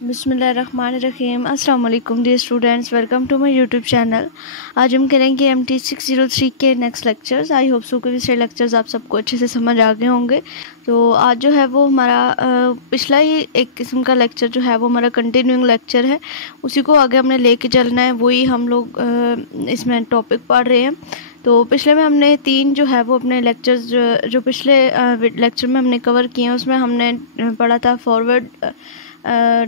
बिस्मिल्लाहिर्रहमानिर्रहीम। अस्सलाम वालेकुम dear students, welcome to my YouTube channel. आज हम करेंगे MT 603 के next lectures. I hope so कि पिछले लेक्चर्स आप सबको अच्छे से समझ आ गए होंगे। तो आज जो है वो हमारा पिछला ही एक किस्म का लेक्चर जो है वो हमारा कंटिन्यूइंग लेक्चर है, उसी को आगे हमने लेके चलना है। वही हम लोग इसमें टॉपिक पढ़ रहे हैं। तो पिछले में हमने 3 जो है वो अपने लेक्चर्स जो पिछले लेक्चर में हमने कवर किए हैं, उसमें हमने पढ़ा था फॉरवर्ड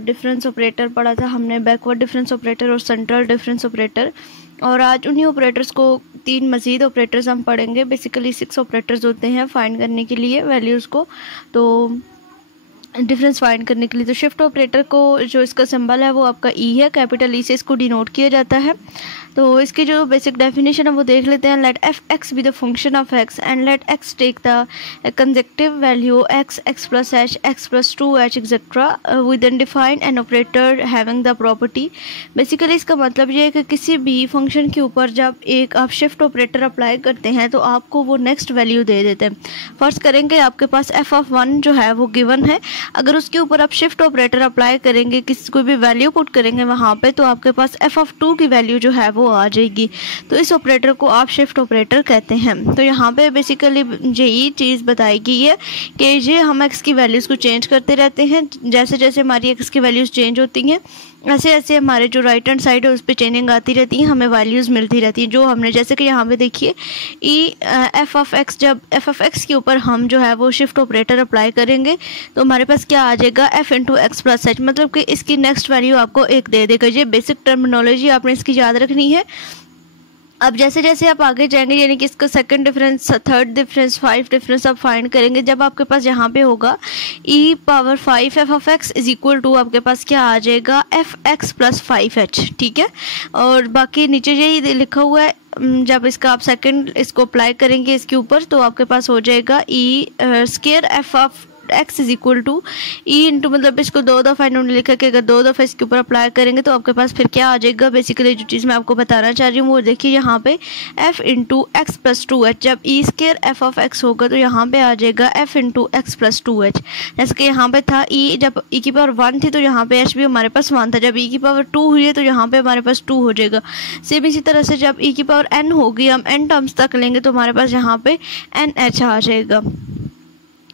डिफरेंस ऑपरेटर पढ़ा था हमने, बैकवर्ड डिफरेंस ऑपरेटर और सेंट्रल डिफरेंस ऑपरेटर। और आज उन्हीं ऑपरेटर्स को 3 मज़ीद ऑपरेटर्स हम पढ़ेंगे। बेसिकली 6 ऑपरेटर्स होते हैं फाइंड करने के लिए वैल्यूज़ को, तो डिफरेंस फाइंड करने के लिए। तो शिफ्ट ऑपरेटर को जो इसका सिंबल है वो आपका ई है, कैपिटल ई से इसको डिनोट किया जाता है। तो इसकी जो बेसिक डेफिनेशन है वो देख लेते हैं। Let f x be the function of x and let x take the consecutive value x, x plus h, x plus 2h etcetera. We then define an operator having the property. Basically इसका मतलब ये है कि किसी भी function के ऊपर जब एक आप शिफ्ट ऑपरेटर अप्लाई करते हैं तो आपको वो नेक्स्ट वैल्यू दे देते हैं। फर्स्ट करेंगे आपके पास एफ ऑफ 1 जो है वो गिवन है, अगर उसके ऊपर आप शिफ्ट ऑपरेटर अप्लाई करेंगे, किसी कोई भी वैल्यू पुट करेंगे वहाँ पे, तो आपके पास एफ ऑफ 2 की वैल्यू जो है वो आ जाएगी। तो इस ऑपरेटर को आप शिफ्ट ऑपरेटर कहते हैं। तो यहाँ पे बेसिकली यही चीज़ बताई गई है कि ये हम एक्स की वैल्यूज़ को चेंज करते रहते हैं। जैसे जैसे हमारी एक्स की वैल्यूज़ चेंज होती हैं ऐसे ऐसे हमारे जो राइट हैंड साइड है उस पर चेंजिंग आती रहती है, हमें वैल्यूज़ मिलती रहती हैं। जो हमने जैसे कि यहाँ पे देखिए एफ ऑफ एक्स, जब एफ ऑफ एक्स के ऊपर हम जो है वो शिफ्ट ऑपरेटर अप्लाई करेंगे तो हमारे पास क्या आ जाएगा, F into x plus H, मतलब कि इसकी नेक्स्ट वैल्यू आपको 1 दे देगा। ये बेसिक टर्मिनोलॉजी आपने इसकी याद रखनी है। अब जैसे जैसे आप आगे जाएंगे, यानी कि इसका second difference, third difference, 5 difference आप फाइंड करेंगे, जब आपके पास यहाँ पे होगा e power 5 f of x is equal to आपके पास क्या आ जाएगा, एफ एक्स प्लस 5h। ठीक है, और बाकी नीचे यही लिखा हुआ है। जब इसका आप सेकंड इसको अप्लाई करेंगे इसके ऊपर तो आपके पास हो जाएगा e square f of x is equal to e into, मतलब इसको 2 दफ़ा इन्होंने लिखा कि अगर 2 दफ़ा इसके ऊपर अप्लाई करेंगे तो आपके पास फिर क्या आ जाएगा। बेसिकली जो चीज़ मैं आपको बताना चाह रही हूँ वो देखिए यहाँ पे F into x plus 2h, जब ई स्क्वायर एफ ऑफ एक्स होगा तो यहाँ पे आ जाएगा F into x plus 2h। जैसे कि यहाँ पे था ई, जब ई की पावर 1 थी तो यहाँ पे एच भी हमारे पास 1 था, जब ई की पावर 2 हुई है तो यहाँ पे हमारे पास 2 हो जाएगा। सेम इसी तरह से जब ई की पावर n होगी, हम n टर्म्स तक लेंगे तो हमारे पास यहाँ पे NH आ जाएगा।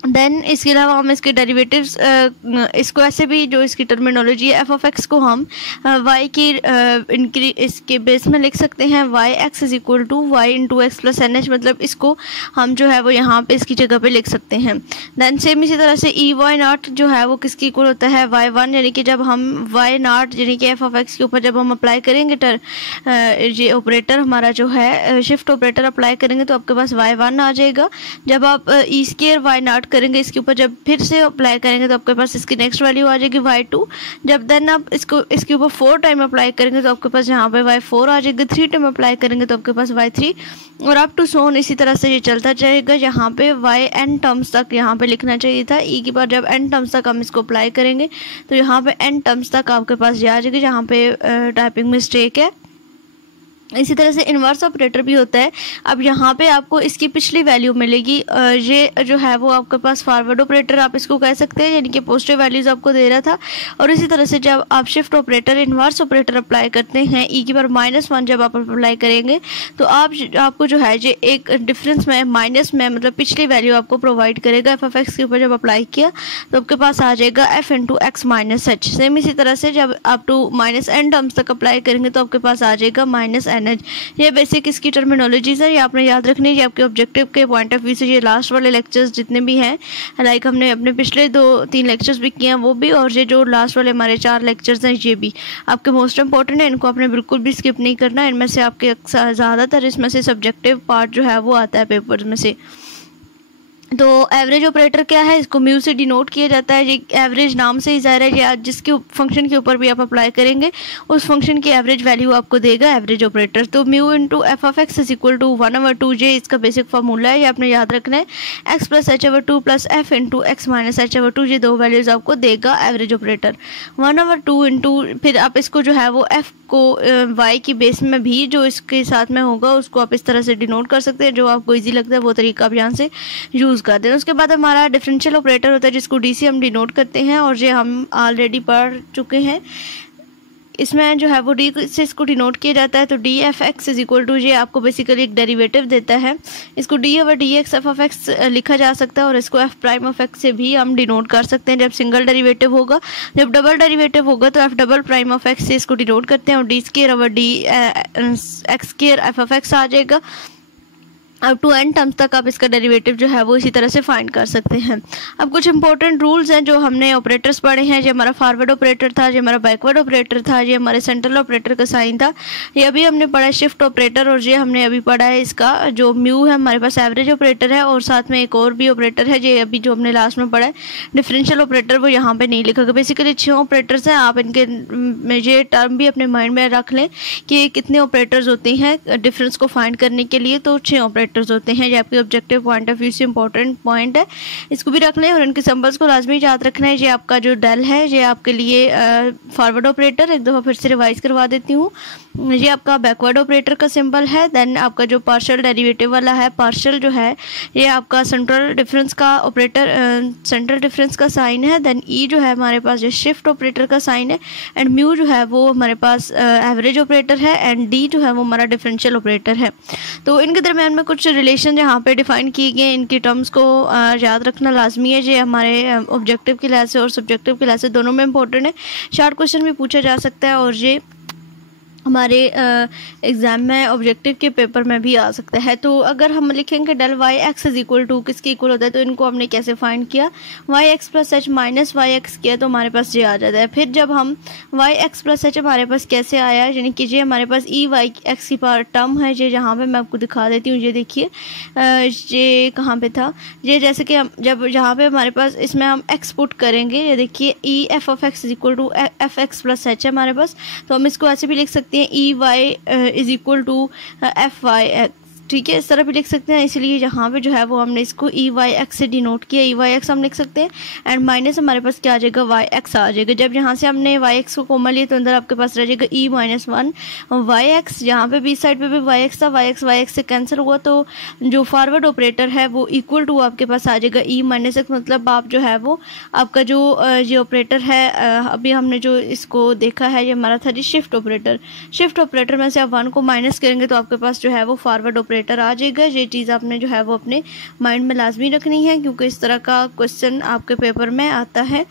देन इसके अलावा हम इसके डेरिवेटिव्स, इसको ऐसे भी जो इसकी टर्मिनोलॉजी है, एफ ऑफ एक्स को हम वाई की इसके बेस में लिख सकते हैं, y x is equal to y into x plus n h, मतलब इसको हम जो है वो यहाँ पे इसकी जगह पे लिख सकते हैं। देन सेम इसी तरह से ई वाई नॉट जो है वो किसकी इक्वल होता है, वाई 1, यानी कि जब हम वाई नॉट यानी कि एफ ऑफ एक्स के ऊपर जब हम अप्लाई करेंगे ये ऑपरेटर हमारा जो है शिफ्ट ऑपरेटर अप्लाई करेंगे तो आपके पास वाई 1 आ जाएगा। जब आप ई स्क्वायर वाई नॉट करेंगे इसके ऊपर जब फिर से अप्लाई करेंगे तो आपके पास इसकी नेक्स्ट वैल्यू आ जाएगी y2। जब देन आप इसको इसके ऊपर 4 टाइम अप्लाई करेंगे तो आपके पास यहाँ पे y4 आ जाएगा। 3 टाइम अप्लाई करेंगे तो आपके पास y3, और अप टू सोन इसी तरह से ये चलता जाएगा। यहाँ पे yn टर्म्स तक यहाँ पे लिखना चाहिए था, ई के बाद जब n टर्म्स तक हम इसको अप्लाई करेंगे तो यहाँ पे n टर्म्स तक आपके पास ये आ जाएगी, जहाँ पे टाइपिंग मिस्टेक है। इसी तरह से इन्वर्स ऑपरेटर भी होता है। अब यहाँ पे आपको इसकी पिछली वैल्यू मिलेगी, ये जो है वो आपके पास फॉरवर्ड ऑपरेटर आप इसको कह सकते हैं, यानी कि पॉजिटिव वैल्यूज़ आपको दे रहा था। और इसी तरह से जब आप shift operator inverse operator apply करते हैं, ई की पावर -1 जब आप अप्लाई करेंगे तो आपको जो है ये एक डिफरेंस में माइनस में, मतलब पिछली वैल्यू आपको प्रोवाइड करेगा। एफ ऑफ एक्स के ऊपर जब अप्लाई किया तो आपके पास आ जाएगा F into x minus H. Same इसी तरह से जब आप टू -n टर्म्स तक अप्लाई करेंगे तो आपके पास आ जाएगा -NH। ये बेसिक इसकी टर्मिनोलॉजीज है, ये आपने याद रखनी है। ये आपके ऑब्जेक्टिव के पॉइंट ऑफ व्यू से ये लास्ट वाले लेक्चर्स जितने भी हैं, लाइक हमने अपने पिछले 2-3 लेक्चर्स भी किए हैं वो भी, और ये जो लास्ट वाले हमारे 4 लेक्चर्स हैं ये भी आपके मोस्ट इंपॉर्टेंट है। इनको आपने बिल्कुल भी स्किप नहीं करना। इनमें से आपके ज़्यादातर इसमें से सब्जेक्टिव पार्ट जो है वो आता है पेपर्स में से। तो एवरेज ऑपरेटर क्या है, इसको म्यू से डिनोट किया जाता है। ये एवरेज नाम से ही ज़ाहिर है, ये जिसके फंक्शन के ऊपर भी आप अप्लाई करेंगे उस फंक्शन की एवरेज वैल्यू आपको देगा एवरेज ऑपरेटर। तो mu into f of x is equal to 1/2, ये इसका बेसिक फार्मूला है, ये आपने याद रखना है। X plus h/2 plus F into x minus h/2, ये 2 वैल्यूज़ आपको देगा एवरेज ऑपरेटर। 1/2 इंटू फिर आप इसको जो है वो एफ को वाई की बेस में भी जो इसके साथ में होगा उसको आप इस तरह से डिनोट कर सकते हैं। जो आपको ईजी लगता है वो तरीका आप यहाँ से यूज़ यूज़ करते हैं। उसके बाद हमारा डिफरेंशियल ऑपरेटर होता है जिसको डी से हम डिनोट करते हैं, और ये हम ऑलरेडी पढ़ चुके हैं। इसमें जो है वो डी से इसको डिनोट किया जाता है। तो d f x is equal to, ये आपको बेसिकली एक डेरिवेटिव देता है। इसको d over d x f of x लिखा जा सकता है, और इसको एफ प्राइम ऑफ एक्स से भी हम डिनोट कर सकते हैं जब सिंगल डेरिवेटिव होगा। जब डबल डेरिवेटिव होगा तो f double prime of x से इसको डिनोट करते हैं, और d square over d x square f of x आ जाएगा। अब टू एन टर्म्स तक आप इसका डेरिवेटिव जो है वो इसी तरह से फाइंड कर सकते हैं। अब कुछ इंपॉर्टेंट रूल्स हैं जो हमने ऑपरेटर्स पढ़े हैं। ये हमारा फॉरवर्ड ऑपरेटर था, ये हमारा बैकवर्ड ऑपरेटर था, ये हमारे सेंट्रल ऑपरेटर का साइन था, ये अभी हमने पढ़ा है शिफ्ट ऑपरेटर, और ये हमने अभी पढ़ा है इसका जो म्यू है हमारे पास एवरेज ऑपरेटर है, और साथ में एक और भी ऑपरेटर है ये अभी जो हमने लास्ट में पढ़ा है डिफरेंशियल ऑपरेटर, वो यहाँ पे नहीं लिखा गया। बेसिकली 6 ऑपरेटर्स हैं। आप इनके ये टर्म भी अपने माइंड में रख लें कि कितने ऑपरेटर्स होते हैं डिफरेंस को फाइंड करने के लिए। तो 6 ऑपरेटर्स होते हैं। ये आपके ऑब्जेक्टिव पॉइंट ऑफ व्यू से इंपॉर्टेंट पॉइंट है, इसको भी रख लें, और इनके सिंबल्स को लाजमी याद रखना है। ये आपका जो डेल है ये आपके लिए फॉरवर्ड ऑपरेटर, एक दफ़ा फिर से रिवाइज करवा देती हूँ। ये आपका बैकवर्ड ऑपरेटर का सिंबल है। देन आपका जो पार्शियल डेरिवेटिव वाला है, पार्शियल जो है ये आपका सेंट्रल डिफरेंस का ऑपरेटर, सेंट्रल डिफरेंस का साइन है। देन ई जो है हमारे पास ये शिफ्ट ऑपरेटर का साइन है, एंड म्यू जो है वो हमारे पास एवरेज ऑपरेटर है, एंड डी जो है वो हमारा डिफरेंशियल ऑपरेटर है। तो इनके दरम्यान में कुछ रिलेशन यहाँ पे डिफाइन किए गए, इनकी टर्म्स को याद रखना लाजमी है। ये हमारे ऑब्जेक्टिव के लिहाज से और सब्जेक्टिव के लिहाज से दोनों में इंपॉर्टेंट है। शॉर्ट क्वेश्चन भी पूछा जा सकता है, और ये हमारे एग्ज़ाम में ऑब्जेक्टिव के पेपर में भी आ सकता है। तो अगर हम लिखेंगे del y x is equal to किसके इक्वल होता है, तो इनको हमने कैसे फाइंड किया, y x plus h minus y x किया तो हमारे पास ये आ जाता है। फिर जब हम वाई एक्स प्लस एच हमारे पास कैसे आया, यानी कि ये हमारे पास ई वाई एक्स की पावर टर्म है। ये यहाँ पे मैं आपको दिखा देती हूँ, ये देखिए ये कहाँ पे था, ये जैसे कि हम जब यहाँ पे हमारे पास इसमें हम एक्स पुट करेंगे, ये देखिए E f of x is equal to f x plus h है हमारे पास। तो हम इसको ऐसे भी लिख सकते हैं E y is equal to f y x, ठीक है, इस तरह भी लिख सकते हैं। इसलिए यहाँ पे जो है वो हमने इसको ई वाई एक्स से डिनोट किया, ई वाई एक्स हम लिख सकते हैं, एंड माइनस हमारे पास क्या आ जाएगा, वाई एक्स आ जाएगा। जब यहाँ से हमने वाई एक्स को कॉमन लिया तो अंदर आपके पास रह जाएगा ई माइनस 1 वाई एक्स। यहाँ पे भी साइड पे भी वाई एक्स था, वाई एक्स से कैंसिल हुआ, तो जो फॉरवर्ड ऑपरेटर है वो इक्वल टू आपके पास आ जाएगा ई माइनस एक्स। मतलब आप जो है वो आपका जो ये ऑपरेटर है, अभी हमने जो इसको देखा है ये हमारा था जी शिफ्ट ऑपरेटर। शिफ्ट ऑपरेटर में से आप 1 को माइनस करेंगे तो आपके पास जो है वो फॉरवर्ड ऑपरेटर आ जाएगा। ये चीज़ आपने जो है वो अपने माइंड में लाजमी रखनी है, क्योंकि इस तरह का क्वेश्चन आपके पेपर में आता है।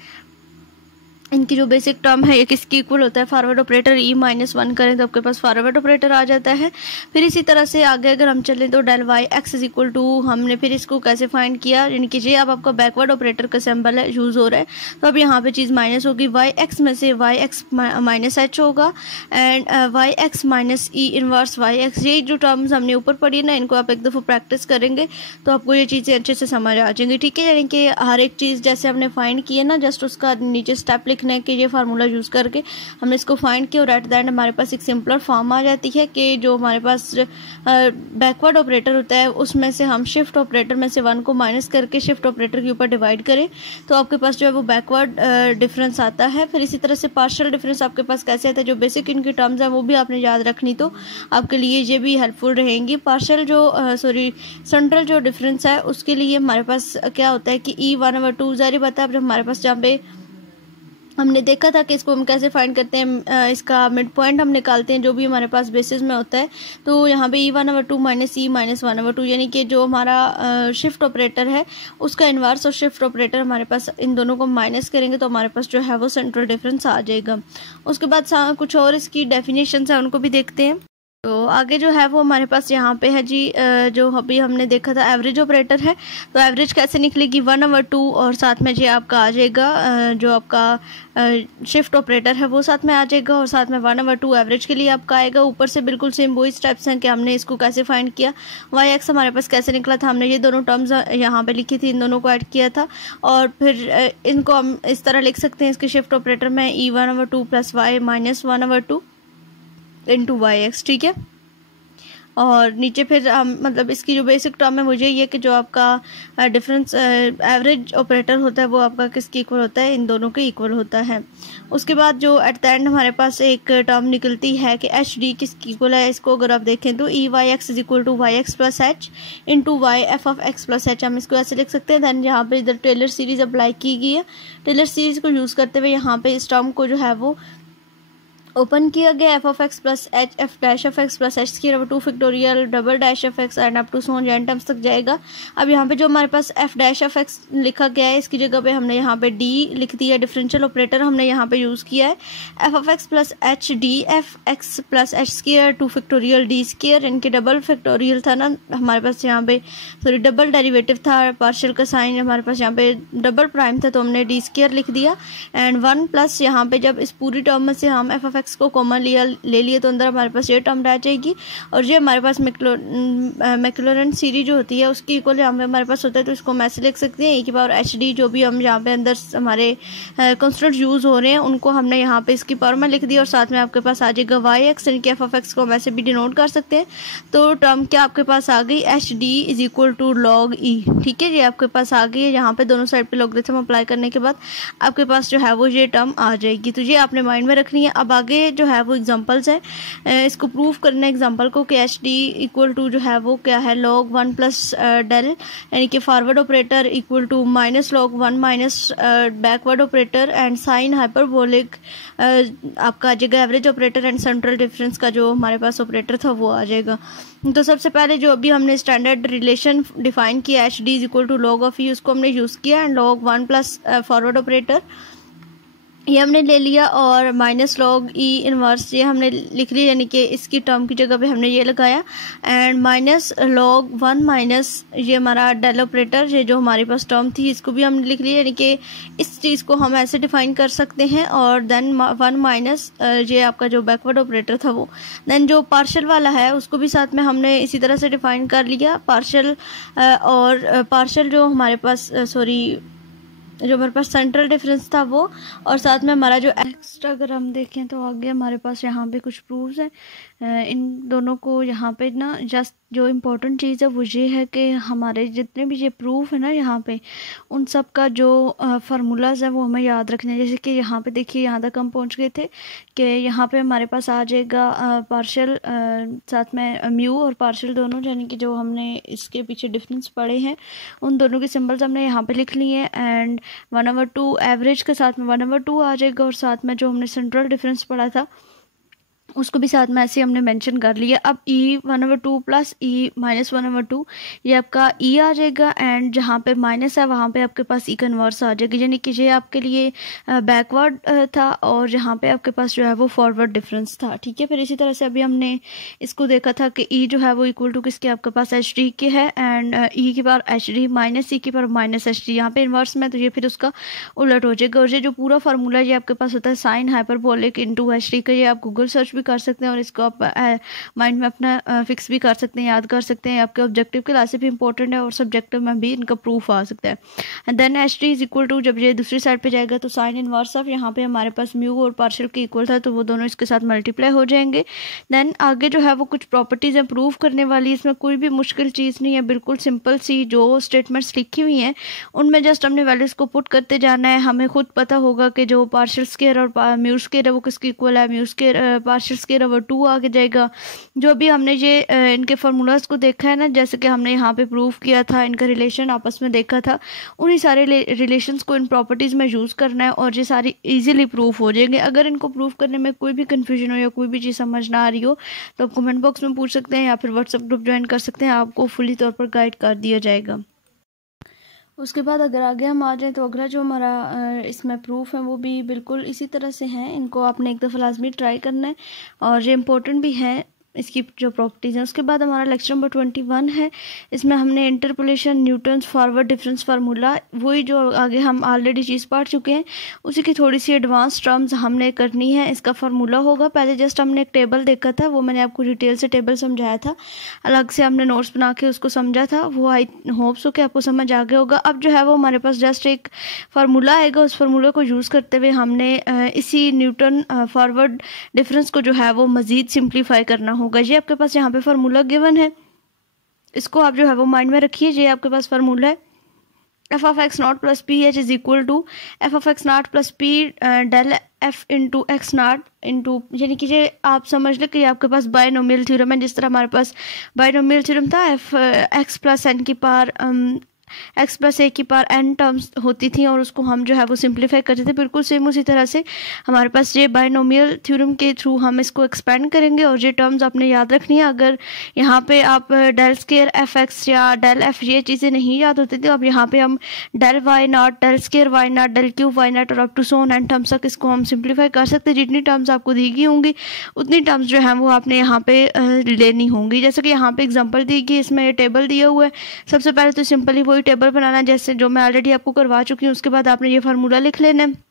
इनकी जो बेसिक टर्म है ये किसकी इक्वल होता है, फॉरवर्ड ऑपरेटर ई माइनस 1 करें तो आपके पास फॉरवर्ड ऑपरेटर आ जाता है। फिर इसी तरह से आगे अगर हम चलें तो del y x is equal to, हमने फिर इसको कैसे फाइंड किया, यानी कि ये अब आपका बैकवर्ड ऑपरेटर का सिंबल है यूज़ हो रहा है, तो अब यहाँ पे चीज़ माइनस होगी, वाई एक्स में से वाई एक्स माइनस एच होगा, and y x minus E inverse y x. ये जो टर्म्स हमने ऊपर पढ़ी ना, इनको आप एक दफ़ा प्रैक्टिस करेंगे तो आपको ये चीज़ें अच्छे से समझ आ जाएंगी, ठीक है। यानी कि हर एक चीज़ जैसे हमने फाइंड की है ना, जस्ट उसका नीचे स्टेप लिखना है कि ये फार्मूला यूज़ करके हमने इसको फाइंड किया, और एट द एंड हमारे पास एक सिंपलर फॉर्म आ जाती है कि जो हमारे पास बैकवर्ड ऑपरेटर होता है उसमें से हम शिफ्ट ऑपरेटर में से 1 को माइनस करके शिफ्ट ऑपरेटर के ऊपर डिवाइड करें तो आपके पास जो है वो बैकवर्ड डिफरेंस आता है। फिर इसी तरह से पार्शियल डिफरेंस आपके पास कैसे आता है, जो बेसिक इनकी टर्म्स हैं वो भी आपने याद रखनी, तो आपके लिए ये भी हेल्पफुल रहेंगी। पार्शियल जो सेंट्रल जो डिफरेंस है उसके लिए हमारे पास क्या होता है कि ई 1/2 जारी बात है। अब जब हमारे पास जहाँ पे हमने देखा था कि इसको हम कैसे फाइंड करते हैं, इसका मिड पॉइंट हम निकालते हैं जो भी हमारे पास बेसिस में होता है। तो यहाँ पे e1/2 माइनस ई माइनस 1/2, यानी कि जो हमारा शिफ्ट ऑपरेटर है उसका इन्वर्स और शिफ्ट ऑपरेटर हमारे पास, इन दोनों को माइनस करेंगे तो हमारे पास जो है वो सेंट्रल डिफरेंस आ जाएगा। उसके बाद कुछ और इसकी डेफिनेशन है उनको भी देखते हैं। तो आगे जो है वो हमारे पास यहाँ पे है जी, जो अभी हमने देखा था एवरेज ऑपरेटर है, तो एवरेज कैसे निकलेगी 1/2, और साथ में जी आपका आ जाएगा जो आपका शिफ्ट ऑपरेटर है वो साथ में आ जाएगा, और साथ में 1/2 एवरेज के लिए आपका आएगा। ऊपर से बिल्कुल सेम वही स्टेप्स हैं कि हमने इसको कैसे फाइंड किया, वाई एक्स हमारे पास कैसे निकला था, हमने ये दोनों टर्म्स यहाँ पे लिखी थी, इन दोनों को ऐड किया था, और फिर इनको हम इस तरह लिख सकते हैं इसके शिफ्ट ऑपरेटर में e1/2 plus y minus 1/2 into y x, ठीक है। और नीचे फिर मतलब इसकी जो बेसिक टर्म है मुझे ये कि जो आपका डिफरेंस एवरेज ऑपरेटर होता है वो आपका किसके इक्वल होता है, इन दोनों के इक्वल होता है। उसके बाद जो एट द एंड हमारे पास एक टर्म निकलती है कि एच डी किसकी इक्वल है, इसको अगर आप देखें तो E y x is equal to y x plus h into y f of x plus h, हम इसको ऐसे लिख सकते हैं। दैन यहाँ पे इधर टेलर सीरीज अप्लाई की गई है। टेलर सीरीज को यूज़ करते हुए यहाँ पे इस टर्म को जो है वो ओपन किया गया, f of x plus h f dash of x plus h की 2 factorial double dash of x and up to so on terms तक जाएगा। अब यहाँ पे जो हमारे पास एफ डैश ऑफ एक्स लिखा गया है इसकी जगह पे हमने यहाँ पे डी लिख दिया, डिफरेंशियल ऑपरेटर हमने यहाँ पे यूज़ किया है। F of x plus H D f x plus H square 2 factorial D square, इनके डबल फैक्टोरियल था ना हमारे पास यहाँ पे, सॉरी डबल डेरिवेटिव था, पार्शियल का साइन हमारे पास यहाँ पे डबल प्राइम था तो हमने डी स्क्वायर लिख दिया। एंड 1 प्लस यहाँ पे जब इस पूरी टर्म में से हम एफ ऑफ एक्स को कॉमन ले लिए तो अंदर हमारे पास ये टर्म रह जाएगी और ये हमारे पास मैक्लोरन सीरीज जो होती है उसकी इक्वल यहाँ पे हमारे पास होता है, तो इसको हम ऐसे लिख सकते हैं। ए की पावर एच डी जो भी हम यहाँ पे अंदर हमारे कॉन्स्टेंट यूज़ हो रहे हैं उनको हमने यहाँ पे इसकी पावर में लिख दिया और साथ में आपके पास आ जाएगा वाई एक्स, इनके एफ ऑफ एक्स को हम ऐसे भी डिनोट कर सकते हैं। तो टर्म क्या आपके पास आ गई, h D is equal to log e. ठीक है, ये आपके पास आ गई है। यहाँ पे दोनों साइड पे लॉगरिथम अप्लाई करने के बाद आपके पास जो है वो ये टर्म आ जाएगी, तो ये आपने माइंड में रखनी है। अब आगे जो है वो एग्जांपल्स है, इसको प्रूव करना है एग्जांपल को कि एच डी इक्वल टू जो है वो क्या है, log 1 प्लस डेल, यानी कि forward operator equal to minus log 1 minus backward operator and sine hyperbolic आपका आ जाएगा average operator and central difference का जो हमारे पास ऑपरेटर था वो आ जाएगा। तो सबसे पहले जो अभी हमने स्टैंडर्ड रिलेशन डिफाइन किया h D is equal to log of e, उसको हमने यूज़ किया and log 1 plus forward operator ये हमने ले लिया और माइनस log ई इनवर्स ये हमने लिख लिया, यानी कि इसकी टर्म की जगह पे हमने ये लगाया एंड माइनस log 1 माइनस ये हमारा डेल ऑपरेटर, ये जो हमारे पास टर्म थी इसको भी हमने लिख लिया, यानी कि इस चीज़ को हम ऐसे डिफाइन कर सकते हैं। और देन 1 माइनस ये आपका जो बैकवर्ड ऑपरेटर था वो, देन जो पार्शियल वाला है उसको भी साथ में हमने इसी तरह से डिफाइन कर लिया पार्शियल, और पार्शियल जो हमारे पास जो हमारे पास सेंट्रल डिफरेंस था वो, और साथ में हमारा जो नेक्स्ट अगर हम देखें तो आगे हमारे पास यहाँ पे कुछ प्रूफ्स हैं। इन दोनों को यहाँ पे ना जस्ट जो इम्पोर्टेंट चीज़ है वो ये है कि हमारे जितने भी ये प्रूफ है ना यहाँ पे उन सब का जो फार्मूलाज है वो हमें याद रखने हैं। जैसे कि यहाँ पे देखिए यहाँ तक हम पहुँच गए थे कि यहाँ पे हमारे पास आ जाएगा पार्शियल साथ में म्यू और पार्शियल दोनों, यानी कि जो हमने इसके पीछे डिफरेंस पढ़े हैं उन दोनों के सिंबल्स हमने यहाँ पे लिख लिए हैं। एंड 1/2 एवरेज के साथ में 1/2 आ जाएगा और साथ में जो हमने सेंट्रल डिफरेंस पढ़ा था उसको भी साथ में ऐसे हमने मेंशन कर लिया। अब ई 1/2 प्लस ई माइनस 1/2 ये आपका ई आ जाएगा एंड जहाँ पे माइनस है वहाँ पे आपके पास ई कन्वर्स आ जाएगी, यानी कि ये आपके लिए बैकवर्ड था और यहाँ पे आपके पास जो है वो फॉरवर्ड डिफरेंस था। ठीक है, फिर इसी तरह से अभी हमने इसको देखा था कि ई जो है वो इक्वल टू किसके आपके पास एच डी के है एंड ई की पावर एच डी माइनस ई की पावर माइनस एच डी, यहाँ पे इन्वर्स में तो ये फिर उसका उलट हो जाएगा। और ये जो पूरा फार्मूला ये आपके पास होता है sine hyperbolic into H D का, ये आप गूगल सर्च भी कर सकते हैं और इसको आप माइंड में अपना फिक्स भी कर सकते हैं, याद कर सकते हैं। आपके ऑब्जेक्टिव के लासे भी इंपॉर्टेंट है और सब्जेक्टिव में भी इनका प्रूफ आ सकता है। And then h D is equal to जब ये दूसरी साइड पे जाएगा तो साइन इनवर्स ऑफ यहाँ पे हमारे पास म्यू और पार्शियल के इक्वल था तो वो दोनों इसके साथ मल्टीप्लाई हो जाएंगे। देन आगे जो है वो कुछ प्रॉपर्टीज है प्रूफ करने वाली, इसमें कोई भी मुश्किल चीज़ नहीं है, बिल्कुल सिंपल सी जो स्टेटमेंट्स लिखी हुई हैं उनमें जस्ट हमने वैल्यूज को पुट करते जाना है। हमें खुद पता होगा कि जो पार्शियल स्क्वायर और म्यू स्क्वायर है वो किसके इक्वल है, म्यू स्क्वायर पार्शियल स्क्वायर वो 2 आगे जाएगा। जो भी हमने ये इनके फार्मूलाज को देखा है ना, जैसे कि हमने यहाँ पे प्रूफ किया था, इनका रिलेशन आपस में देखा था, उन्हीं सारे रिलेशंस को इन प्रॉपर्टीज़ में यूज़ करना है और ये सारी इजीली प्रूफ हो जाएंगे। अगर इनको प्रूफ करने में कोई भी कन्फ्यूजन हो या कोई भी चीज़ समझ ना आ रही हो तो आप कमेंट बॉक्स में पूछ सकते हैं या फिर व्हाट्सएप ग्रुप ज्वाइन कर सकते हैं, आपको फुली तौर पर गाइड कर दिया जाएगा। उसके बाद अगर आगे हम आ जाएं तो अगला जो हमारा इसमें प्रूफ है वो भी बिल्कुल इसी तरह से हैं, इनको आपने एक दफ़ा लाजमी ट्राई करना है और ये इम्पोर्टेंट भी है इसकी जो प्रॉपर्टीज़ हैं। उसके बाद हमारा लेक्चर नंबर 21 है, इसमें हमने interpolation Newton's forward difference formula, वही जो आगे हम ऑलरेडी चीज़ पढ़ चुके हैं उसी की थोड़ी सी एडवांस टर्म्स हमने करनी है। इसका फार्मूला होगा, पहले जस्ट हमने एक टेबल देखा था, वो मैंने आपको डिटेल से टेबल समझाया था, अलग से हमने नोट्स बना के उसको समझा था, वो आई होप्स हो कि आपको समझ आ गया होगा। अब जो है वो हमारे पास जस्ट एक फार्मूला आएगा, उस फार्मूला को यूज़ करते हुए हमने इसी न्यूटन फॉरवर्ड डिफरेंस को जो है वो मज़ीद सिंप्लीफाई करना होगा। ये आपके पास यहाँ पे फार्मूला गिवन है, इसको आप जो है वो माइंड में रखिए। ये आपके पास फार्मूला है f of x naught plus p h is equal to f of x naught plus p del f into x naught into, यानी कि ये आप समझ लें कि आपके पास बायनोमियल थ्योरम है। जिस तरह हमारे पास बायनोमियल थ्योरम था एफ एक्स प्लस एन की पावर एक्स प्लस ए की पावर एन टर्म्स होती थी और उसको हम जो है वो सिंप्लीफाई करते थे, बिल्कुल सेम उसी तरह से हमारे पास ये बायनोमियल थ्योरम के थ्रू हम इसको एक्सपेंड करेंगे। और ये टर्म्स आपने याद रखनी है। अगर यहाँ पे आप डेल स्केयर एफ एक्स या डेल एफ ये चीज़ें नहीं याद होती थी, अब यहाँ पे हम del y not, del square y not, del cube y not और up to so on n terms तक इसको हम सिंप्लीफाई कर सकते हैं। जितनी टर्म्स आपको दी गई होंगी उतनी टर्म्स जो है वो आपने यहाँ पे लेनी होंगी। जैसे कि यहाँ पे एग्जाम्पल दी गई, इसमें ये टेबल दिया हुआ है। सबसे पहले तो सिंपली वही टेबल बनाना जैसे जो मैं ऑलरेडी आपको करवा चुकी हूँ। उसके बाद आपने ये फार्मूला लिख लेना है।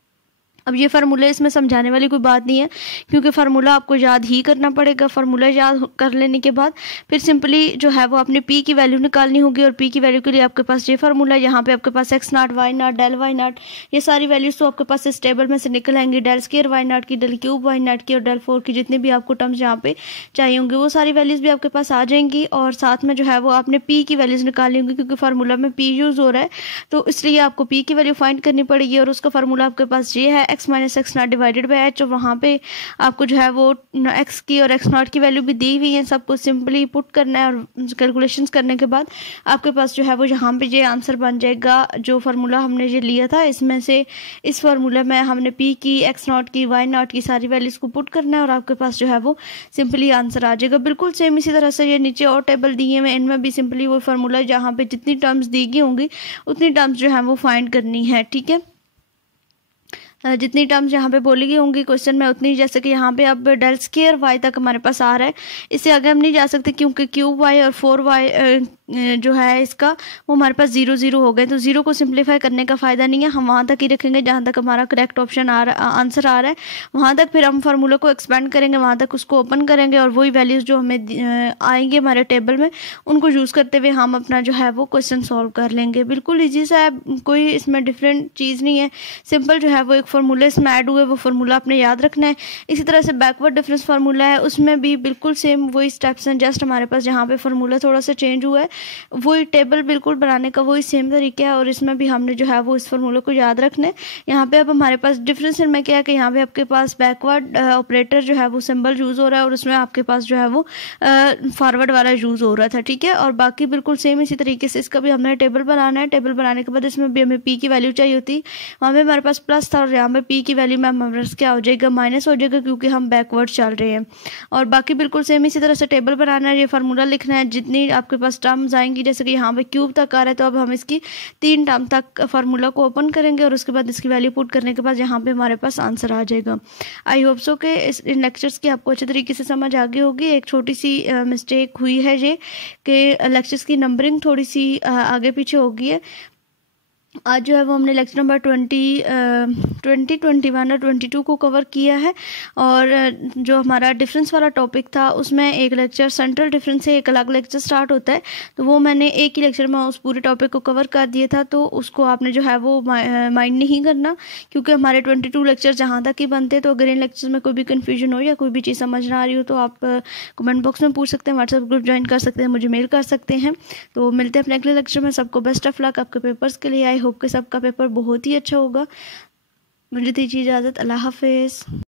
अब ये फार्मूला इसमें समझाने वाली कोई बात नहीं है, क्योंकि फार्मूला आपको याद ही करना पड़ेगा। फार्मूला याद कर लेने के बाद फिर सिंपली जो है वो आपने पी की वैल्यू निकालनी होगी और पी की वैल्यू के लिए आपके पास ये फार्मूला, यहाँ पे आपके पास x not y not del y not, ये सारी वैल्यूज तो आपके पास इस टेबल में से निकल आएंगी। डेल स्केयर वाई नॉट की, डेल क्यूब वाई नॉट की और डेल फोर की, जितनी भी आपको टर्म्स यहाँ पे चाहिए होंगे वो सारी वैल्यूज भी आपके पास आ जाएंगी। और साथ में जो है वो आपने पी की वैल्यूज निकालनी होगी, क्योंकि फार्मूला में पी यूज हो रहा है तो इसलिए आपको पी की वैल्यू फाइंड करनी पड़ेगी। और उसका फार्मूला आपके पास ये है x minus x not divided by H. और वहाँ पे आपको जो है वो एक्स की और एक्स नॉट की वैल्यू भी दी हुई है, सबको सिंपली पुट करना है और कैलकुलेशंस करने के बाद आपके पास जो है वो यहाँ पे ये आंसर बन जाएगा। जो फार्मूला हमने ये लिया था इसमें से इस फार्मूला में हमने पी की, एक्स नॉट की, वाई नॉट की सारी वैल्यूज को पुट करना है और आपके पास जो है वो सिंपली आंसर आ जाएगा। बिल्कुल सेम इसी तरह से ये नीचे और टेबल दिए हुए, इनमें भी सिंपली वो फार्मूला जहाँ पे जितनी टर्म्स दी गई होंगी उतनी टर्म्स जो है वो फाइंड करनी है। ठीक है, जितनी टर्म्स यहाँ पे बोली गई होंगी क्वेश्चन में उतनी, जैसे कि यहाँ पे अब डेल स्केयर वाई तक हमारे पास आ रहा है, इससे आगे हम नहीं जा सकते क्योंकि क्यूब वाई और 4y जो है इसका वो हमारे पास 0 0 हो गए। तो 0 को सिंप्लीफाई करने का फ़ायदा नहीं है, हम वहाँ तक ही रखेंगे जहाँ तक हमारा करेक्ट ऑप्शन आंसर आ रहा है, वहाँ तक फिर हम फार्मूला को एक्सपेंड करेंगे, वहाँ तक उसको ओपन करेंगे और वही वैल्यूज़ जो हमें आएंगे हमारे टेबल में उनको यूज़ करते हुए हम अपना जो है वो क्वेश्चन सॉल्व कर लेंगे। बिल्कुल ईजी सा है, कोई इसमें डिफरेंट चीज़ नहीं है, सिंपल जो है वो एक फार्मूला इसमें ऐड हुए वो फार्मूला आपने याद रखना है। इसी तरह से बैकवर्ड डिफरेंस फार्मूला है, उसमें भी बिल्कुल सेम वही स्टेप्स हैं, जस्ट हमारे पास यहाँ पे फार्मूला थोड़ा सा चेंज हुआ है, वही टेबल बिल्कुल बनाने का वही सेम तरीका है और इसमें भी हमने जो है वो इस फार्मूले को याद रखना है। यहाँ पे अब हमारे पास डिफरेंस में क्या है कि यहाँ पे आपके पास बैकवर्ड ऑपरेटर जो है वो सिंबल यूज़ हो रहा है और उसमें आपके पास जो है वो फॉरवर्ड वाला यूज़ हो रहा था। ठीक है, और बाकी बिल्कुल सेम इसी तरीके से इसका भी हमने टेबल बनाना है। टेबल बनाने के बाद इसमें भी हमें पी की वैल्यू चाहिए होती, वहाँ पे हमारे पास प्लस था और यहाँ पे पी की वैल्यू में हमारे पास क्या हो जाएगा, माइनस हो जाएगा, क्योंकि हम बैकवर्ड चल रहे हैं। और बाकी बिल्कुल सेम इसी तरह से टेबल बनाना है, ये फार्मूला लिखना है, जितनी आपके पास टर्म्स आएंगी, जैसे कि यहाँ पे क्यूब तक आ रहा है तो अब हम इसकी 3 टर्म तक फार्मूला को ओपन करेंगे और उसके बाद इसकी वैल्यू पुट करने के बाद यहाँ पे हमारे पास आंसर आ जाएगा। आई होप सो कि इन लेक्चर्स की आपको अच्छे तरीके से समझ आ गई होगी। एक छोटी सी मिस्टेक हुई है ये कि लेक्चर्स की नंबरिंग थोड़ी सी आगे पीछे हो गई है। आज जो है वो हमने लेक्चर नंबर 20, 21 और 22 को कवर किया है और जो हमारा डिफरेंस वाला टॉपिक था उसमें एक लेक्चर सेंट्रल डिफरेंस से एक अलग लेक्चर स्टार्ट होता है, तो वो मैंने एक ही लेक्चर में उस पूरे टॉपिक को कवर कर दिया था, तो उसको आपने जो है वो माइंड नहीं करना, क्योंकि हमारे 22 लेक्चर जहाँ तक ही बनते। तो अगर इन लेक्चर में कोई भी कन्फ्यूजन हो या कोई भी चीज़ समझ ना आ रही हो तो आप कमेंट बॉक्स में पूछ सकते हैं, व्हाट्सएप ग्रुप ज्वाइन कर सकते हैं, मुझे मेल कर सकते हैं। तो मिलते हैं अपने अगले लेक्चर में। सबको बेस्ट ऑफ लक आपके पेपर्स के लिए। आई होप कि सबका पेपर बहुत ही अच्छा होगा। मुझे दीजिए इजाज़त। अल्लाह हाफिज़।